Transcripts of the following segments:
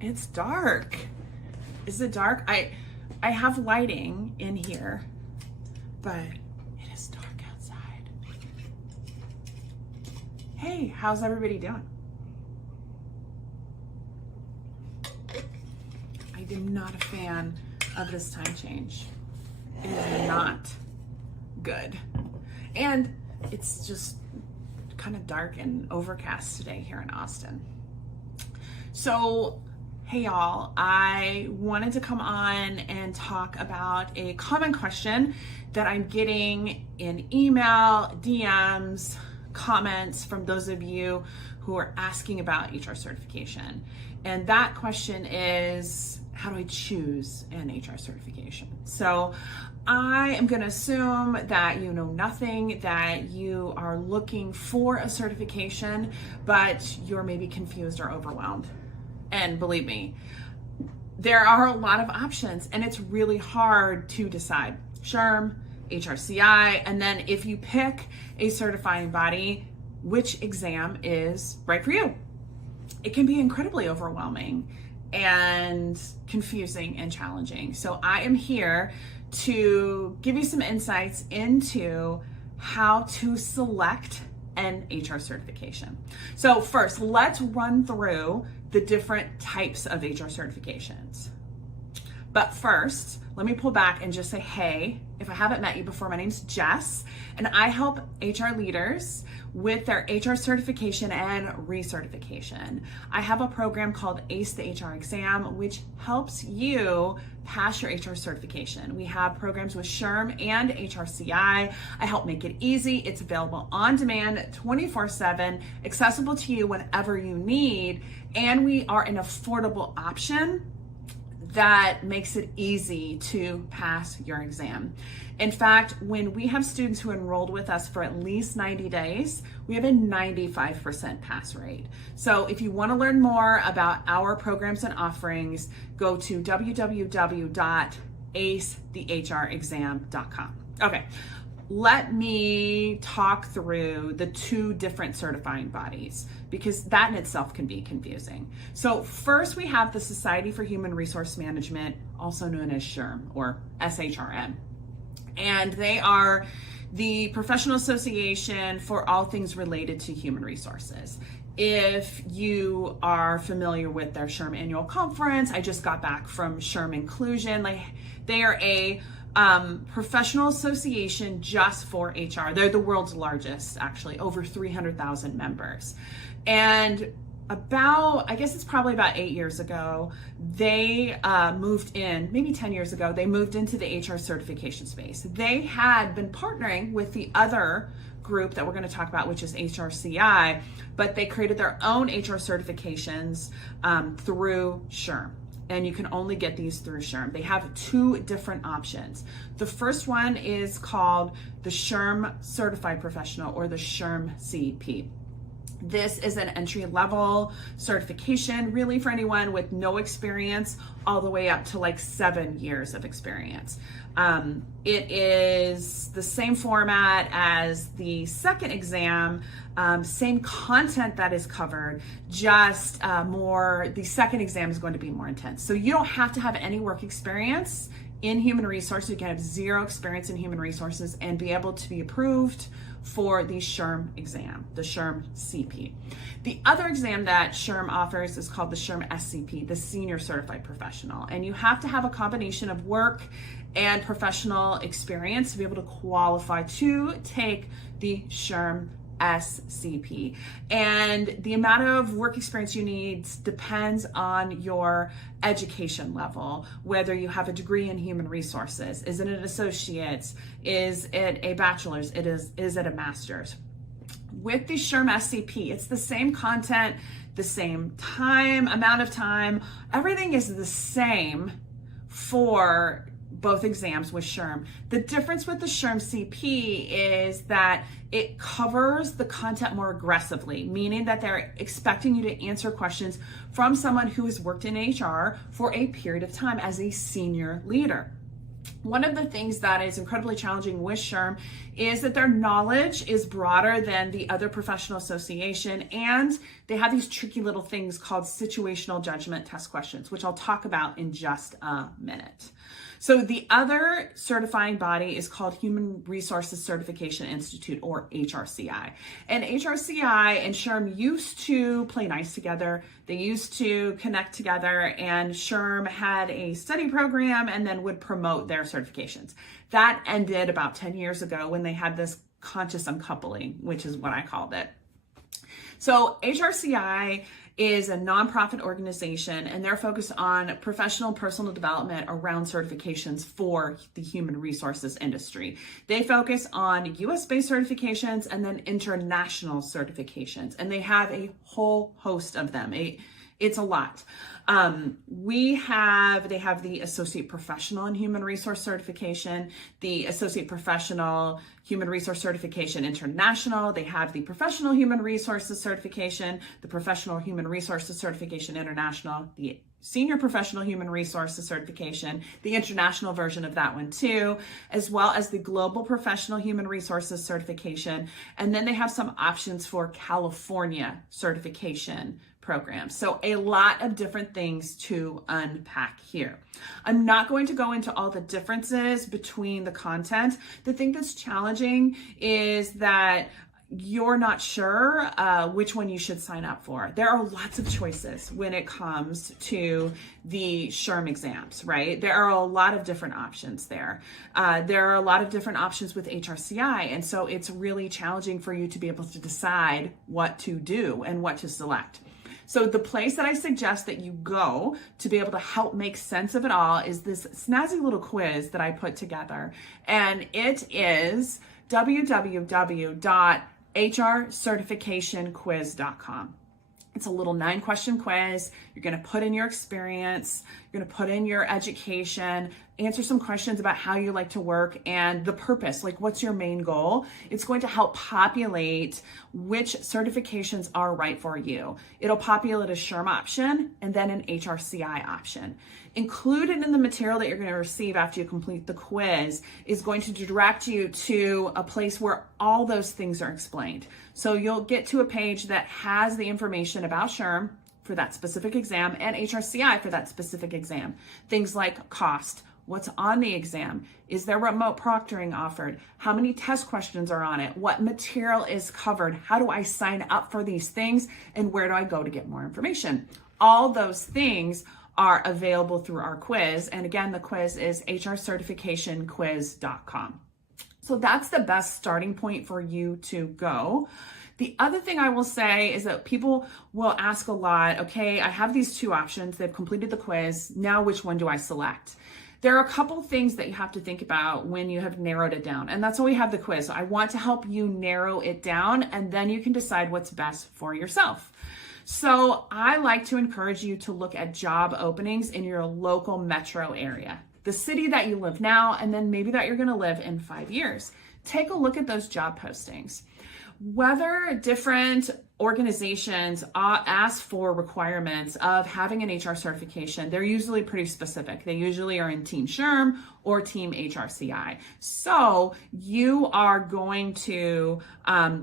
It's dark. Is it dark? I have lighting in here, but it is dark outside. Hey, how's everybody doing? I am not a fan of this time change. It is not good. And it's just kind of dark and overcast today here in Austin. So, hey y'all, I wanted to come on and talk about a common question that I'm getting in email, DMs, comments from those of you who are asking about HR certification. And that question is, how do I choose an HR certification? So I am going to assume that you know nothing, that you are looking for a certification, but you're maybe confused or overwhelmed. And believe me, there are a lot of options and it's really hard to decide. SHRM, HRCI, and then if you pick a certifying body, which exam is right for you. It can be incredibly overwhelming and confusing and challenging. So I am here to give you some insights into how to select an HR certification. So first, let's run through the different types of HR certifications. But first, let me pull back and just say, hey, if I haven't met you before, my name's Jess, and I help HR leaders with their HR certification and recertification. I have a program called ACE the HR exam, which helps you pass your HR certification. We have programs with SHRM and HRCI. I help make it easy. It's available on demand 24/7, accessible to you whenever you need, and we are an affordable option that makes it easy to pass your exam. In fact, when we have students who enrolled with us for at least 90 days, we have a 95% pass rate. So if you want to learn more about our programs and offerings, go to www.acethehrexam.com. Okay, let me talk through the two different certifying bodies, because that in itself can be confusing. So first we have the Society for Human Resource Management, also known as SHRM or SHRM. And they are the professional association for all things related to human resources. If you are familiar with their SHRM annual conference, I just got back from SHRM Inclusion. They are a professional association just for HR. They're the world's largest, actually, over 300,000 members. And I guess it's probably about 8 years ago, they moved in, maybe 10 years ago, they moved into the HR certification space. They had been partnering with the other group that we're going to talk about, which is HRCI, but they created their own HR certifications through SHRM. And you can only get these through SHRM. They have two different options. The first one is called the SHRM Certified Professional, or the SHRM-CP. This is an entry-level certification, really for anyone with no experience, all the way up to like 7 years of experience. It is the same format as the second exam, same content that is covered, just the second exam is going to be more intense. So you don't have to have any work experience in human resources. You can have zero experience in human resources and be able to be approved for the SHRM exam, the SHRM-CP. The other exam that SHRM offers is called the SHRM-SCP, the Senior Certified Professional. And you have to have a combination of work and professional experience to be able to qualify to take the SHRM-SCP. And the amount of work experience you need depends on your education level, whether you have a degree in human resources. Is it an associate's? Is it a bachelor's? Is it a master's? With the SHRM-SCP, it's the same content, the same amount of time. Everything is the same for both exams with SHRM. The difference with the SHRM-CP is that it covers the content more aggressively, meaning that they're expecting you to answer questions from someone who has worked in HR for a period of time as a senior leader. One of the things that is incredibly challenging with SHRM is that their knowledge is broader than the other professional association, and they have these tricky little things called situational judgment test questions, which I'll talk about in just a minute. So the other certifying body is called Human Resources Certification Institute, or HRCI. And HRCI and SHRM used to play nice together. They used to connect together, and SHRM had a study program and then would promote their certifications. That ended about 10 years ago when they had this conscious uncoupling, which is what I called it. So HRCI is a nonprofit organization, and they're focused on professional personal development around certifications for the human resources industry. They focus on US-based certifications and then international certifications, and they have a whole host of them. It's a lot. They have the Associate Professional in Human Resource Certification, the Associate Professional Human Resource Certification International. They have the Professional Human Resources Certification, the Professional Human Resources Certification International, the Senior Professional Human Resources Certification, the international version of that one too, as well as the Global Professional Human Resources Certification. And then they have some options for California certification programs. So a lot of different things to unpack here. I'm not going to go into all the differences between the content. The thing that's challenging is that you're not sure which one you should sign up for. There are lots of choices when it comes to the SHRM exams, right? There are a lot of different options there. There are a lot of different options with HRCI, and so it's really challenging for you to be able to decide what to do and what to select. So the place that I suggest that you go to be able to help make sense of it all is this snazzy little quiz that I put together. And it is www.hrcertificationquiz.com. It's a little 9-question quiz. You're going to put in your experience, you're going to put in your education, answer some questions about how you like to work and the purpose, like what's your main goal. It's going to help populate which certifications are right for you. It'll populate a SHRM option and then an HRCI option. Included in the material that you're going to receive after you complete the quiz is going to direct you to a place where all those things are explained. So you'll get to a page that has the information about SHRM for that specific exam and HRCI for that specific exam. Things like cost, what's on the exam, is there remote proctoring offered, how many test questions are on it, what material is covered, how do I sign up for these things, and where do I go to get more information. All those things are available through our quiz. And again, the quiz is hrcertificationquiz.com. So that's the best starting point for you to go. The other thing I will say is that people will ask a lot, okay, I have these two options. They've completed the quiz. Now, which one do I select? There are a couple things that you have to think about when you have narrowed it down. And that's why we have the quiz. So I want to help you narrow it down, and then you can decide what's best for yourself. So I like to encourage you to look at job openings in your local metro area, the city that you live now, and then maybe that you're going to live in 5 years. Take a look at those job postings. Whether different organizations ask for requirements of having an HR certification, they're usually pretty specific. They usually are in Team SHRM or Team HRCI. So you are going to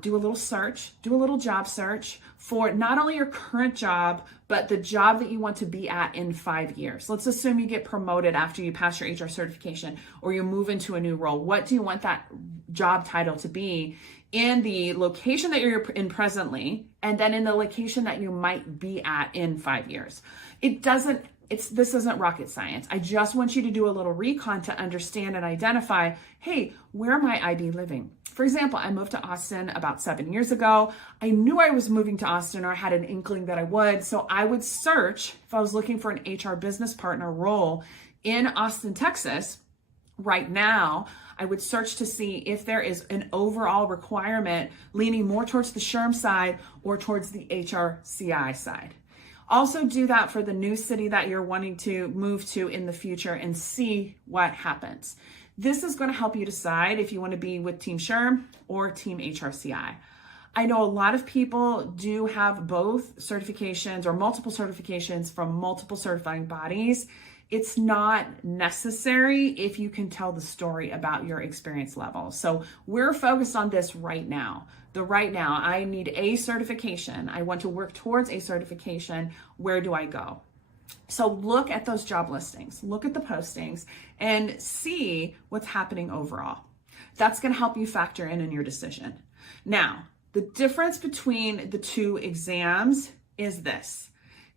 do a little search, do a little job search for not only your current job, but the job that you want to be at in 5 years. Let's assume you get promoted after you pass your HR certification or you move into a new role. What do you want that job title to be in the location that you're in presently, and then in the location that you might be at in 5 years? This isn't rocket science. I just want you to do a little recon to understand and identify, hey, where might I be living? For example, I moved to Austin about 7 years ago. I knew I was moving to Austin, or had an inkling that I would. So I would search, if I was looking for an HR business partner role in Austin, Texas, right now, I would search to see if there is an overall requirement leaning more towards the SHRM side or towards the HRCI side. Also do that for the new city that you're wanting to move to in the future and see what happens. This is going to help you decide if you want to be with Team SHRM or Team HRCI. I know a lot of people do have both certifications or multiple certifications from multiple certifying bodies. it's not necessary if you can tell the story about your experience level. So we're focused on this right now. Right now, I need a certification. I want to work towards a certification. Where do I go? So look at those job listings, look at the postings, and see what's happening overall. That's going to help you factor in your decision. Now, the difference between the two exams is this.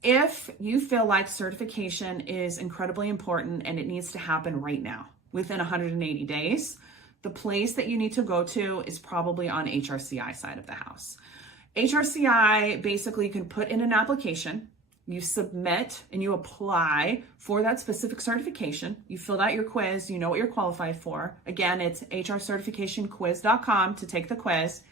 If you feel like certification is incredibly important and it needs to happen right now, within 180 days, the place that you need to go to is probably on HRCI side of the house. HRCI, basically you can put in an application, you submit and you apply for that specific certification. You filled out your quiz, you know what you're qualified for. Again, it's hrcertificationquiz.com to take the quiz.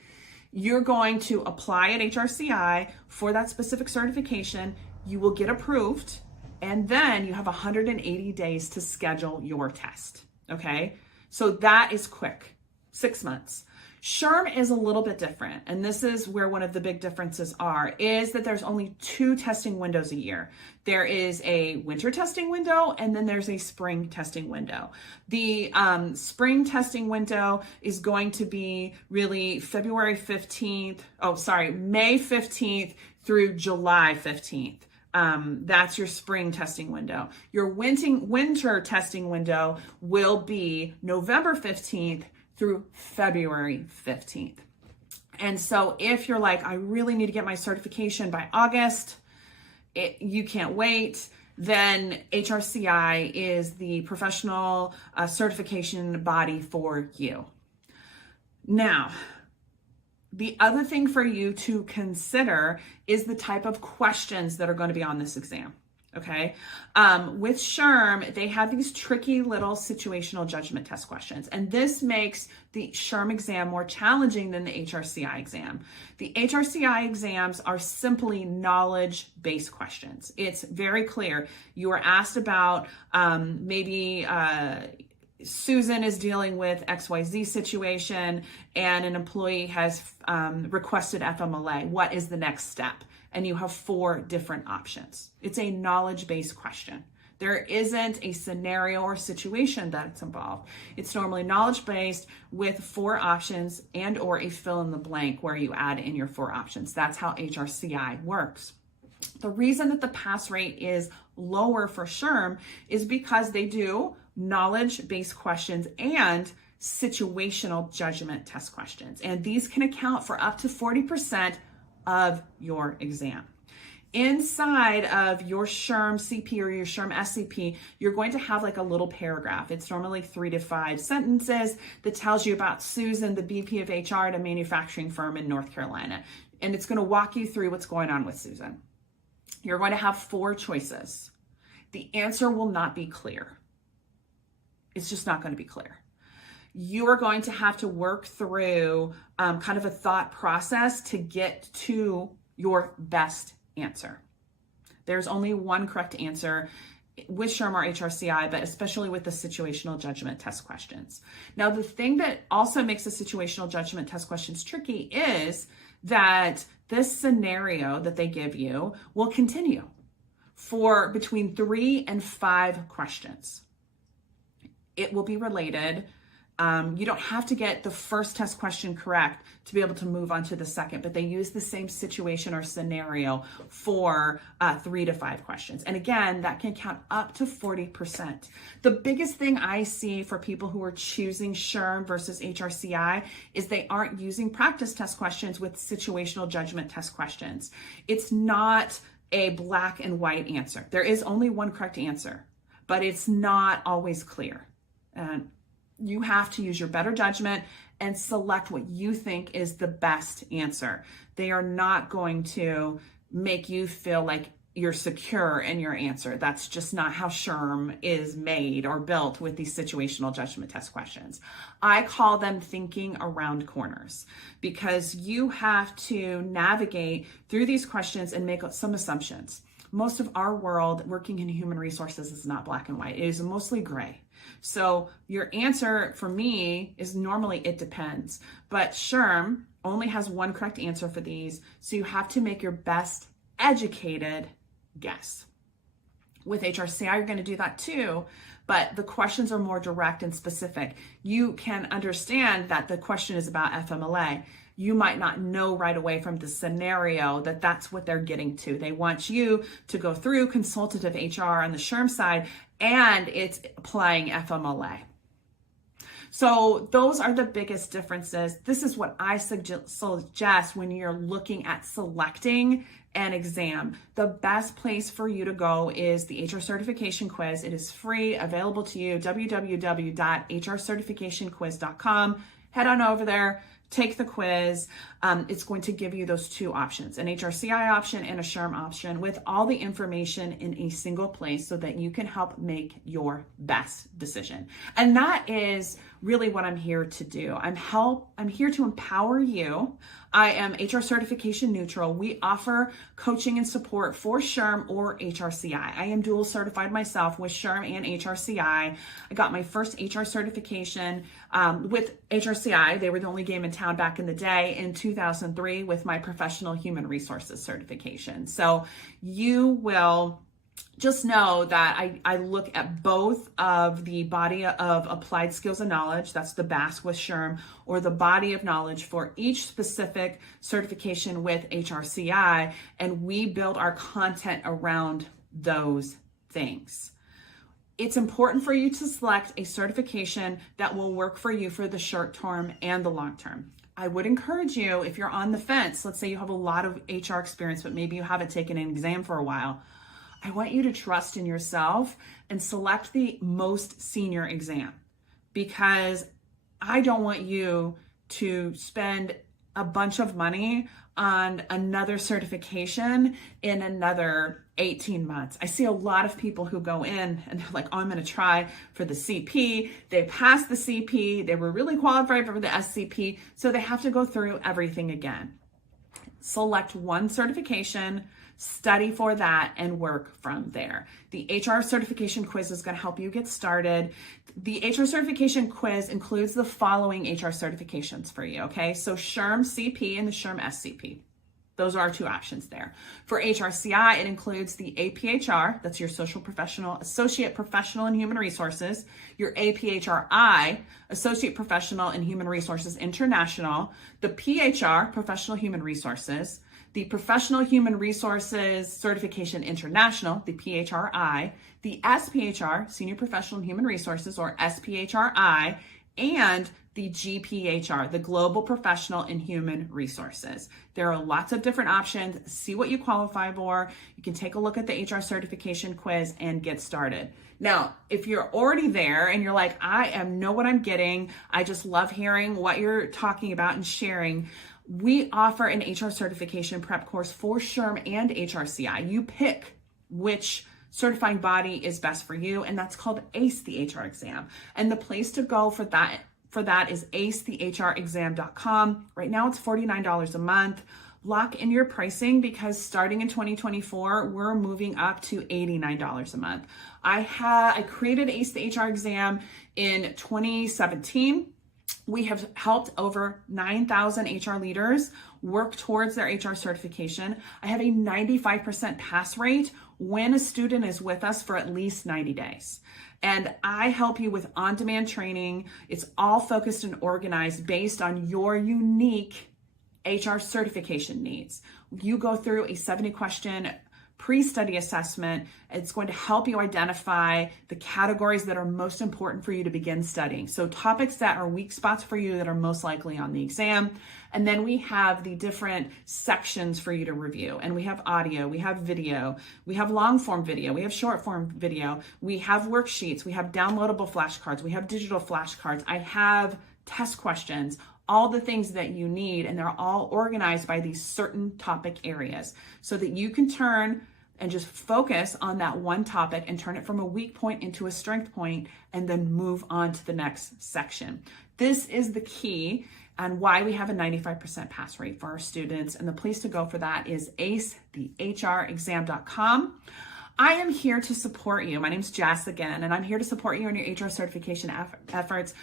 You're going to apply at HRCI for that specific certification. You will get approved, and then you have 180 days to schedule your test, okay? So that is quick, 6 months. SHRM is a little bit different, and this is where one of the big differences is that there's only 2 testing windows a year. There is a winter testing window, and then there's a spring testing window. The spring testing window is going to be really May 15th through July 15th. That's your spring testing window. Your winter testing window will be November 15th through February 15th. And so if you're like, I really need to get my certification by August, you can't wait, then HRCI is the professional certification body for you. Now, the other thing for you to consider is the type of questions that are going to be on this exam, okay? With SHRM, they have these tricky little situational judgment test questions, and this makes the SHRM exam more challenging than the HRCI exam. The HRCI exams are simply knowledge-based questions. It's very clear. You are asked about maybe Susan is dealing with XYZ situation and an employee has requested FMLA. What is the next step? And you have 4 different options. It's a knowledge-based question. There isn't a scenario or situation that's involved. It's normally knowledge-based with 4 options and or a fill in the blank where you add in your 4 options. That's how HRCI works. The reason that the pass rate is lower for SHRM is because they do knowledge-based questions and situational judgment test questions. And these can account for up to 40% of your exam. Inside of your SHRM-CP or your SHRM-SCP, you're going to have like a little paragraph. It's normally 3 to 5 sentences that tells you about Susan, the VP of HR at a manufacturing firm in North Carolina. And it's going to walk you through what's going on with Susan. You're going to have 4 choices. The answer will not be clear. It's just not going to be clear. You are going to have to work through kind of a thought process to get to your best answer. There's only one correct answer with SHRM or HRCI, but especially with the situational judgment test questions. Now, the thing that also makes the situational judgment test questions tricky is that this scenario that they give you will continue for between 3 and 5 questions. It will be related. You don't have to get the first test question correct to be able to move on to the second, but they use the same situation or scenario for 3 to 5 questions. And again, that can count up to 40%. The biggest thing I see for people who are choosing SHRM versus HRCI is they aren't using practice test questions with situational judgment test questions. It's not a black and white answer. There is only one correct answer, but it's not always clear. You have to use your better judgment and select what you think is the best answer. They are not going to make you feel like you're secure in your answer. That's just not how SHRM is made or built with these situational judgment test questions. I call them thinking around corners because you have to navigate through these questions and make some assumptions. Most of our world working in human resources is not black and white. It is mostly gray. So your answer for me is normally it depends, but SHRM only has one correct answer for these. So you have to make your best educated guess. With HRCI, you're going to do that too, but the questions are more direct and specific. You can understand that the question is about FMLA. You might not know right away from the scenario that that's what they're getting to. They want you to go through consultative HR on the SHRM side, and it's applying FMLA. So those are the biggest differences. This is what I suggest when you're looking at selecting an exam. The best place for you to go is the HR certification quiz. It is free, available to you, www.hrcertificationquiz.com. Head on over there, take the quiz. It's going to give you those two options, an HRCI option and a SHRM option, with all the information in a single place so that you can help make your best decision. And that is really what I'm here to do. I'm here to empower you. I am HR certification neutral. We offer coaching and support for SHRM or HRCI. I am dual certified myself with SHRM and HRCI. I got my first HR certification with HRCI. They were the only game in town back in the day in 2003 with my professional human resources certification. So you will just know that I look at both of the body of applied skills and knowledge, that's the BASC with SHRM, or the body of knowledge for each specific certification with HRCI, and we build our content around those things. It's important for you to select a certification that will work for you for the short term and the long term. I would encourage you, if you're on the fence, let's say you have a lot of HR experience, but maybe you haven't taken an exam for a while, I want you to trust in yourself and select the most senior exam, because I don't want you to spend a bunch of money on another certification in another 18 months. I see a lot of people who go in and they're like, oh, I'm going to try for the CP. They passed the CP. They were really qualified for the SCP. So they have to go through everything again. Select one certification, study for that, and work from there. The HR certification quiz is going to help you get started. The HR certification quiz includes the following HR certifications for you, okay? So SHRM-CP and the SHRM-SCP. Those are our two options there. For HRCI, it includes the aPHR, that's your social professional, associate professional in human resources, your aPHRi, associate professional in human resources international, the PHR, professional human resources, the Professional Human Resources Certification International, the PHRi, the SPHR, Senior Professional in Human Resources, or SPHRi, and the GPHR, the Global Professional in Human Resources. There are lots of different options. See what you qualify for. You can take a look at the HR certification quiz and get started. Now, if you're already there and you're like, I know what I'm getting, I just love hearing what you're talking about and sharing, we offer an HR certification prep course for SHRM and HRCI. You pick which certifying body is best for you, and that's called ACE the HR exam. And the place to go for that is acethehrexam.com. Right now it's $49 a month. Lock in your pricing, because starting in 2024, we're moving up to $89 a month. I created ACE the HR exam in 2017. We have helped over 9,000 HR leaders work towards their HR certification. I have a 95% pass rate when a student is with us for at least 90 days. And I help you with on-demand training. It's all focused and organized based on your unique HR certification needs. You go through a 70-question pre-study assessment. It's going to help you identify the categories that are most important for you to begin studying. So topics that are weak spots for you that are most likely on the exam. And then we have the different sections for you to review. And we have audio, we have video, we have long form video, we have short form video, we have worksheets, we have downloadable flashcards, we have digital flashcards, I have test questions, all the things that you need, and they're all organized by these certain topic areas so that you can turn and just focus on that one topic and turn it from a weak point into a strength point and then move on to the next section. This is the key and why we have a 95% pass rate for our students. And the place to go for that is acethehrexam.com. I am here to support you. My name's Jess again, and I'm here to support you in your HR certification efforts.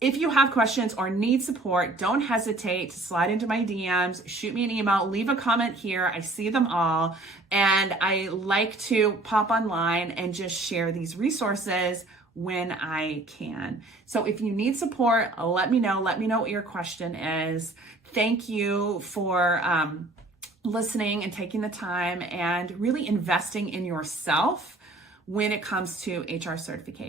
if you have questions or need support, don't hesitate to slide into my DMs, shoot me an email, leave a comment here. I see them all. And I like to pop online and just share these resources when I can. So if you need support, let me know. Let me know what your question is. Thank you for listening and taking the time and really investing in yourself when it comes to HR certification.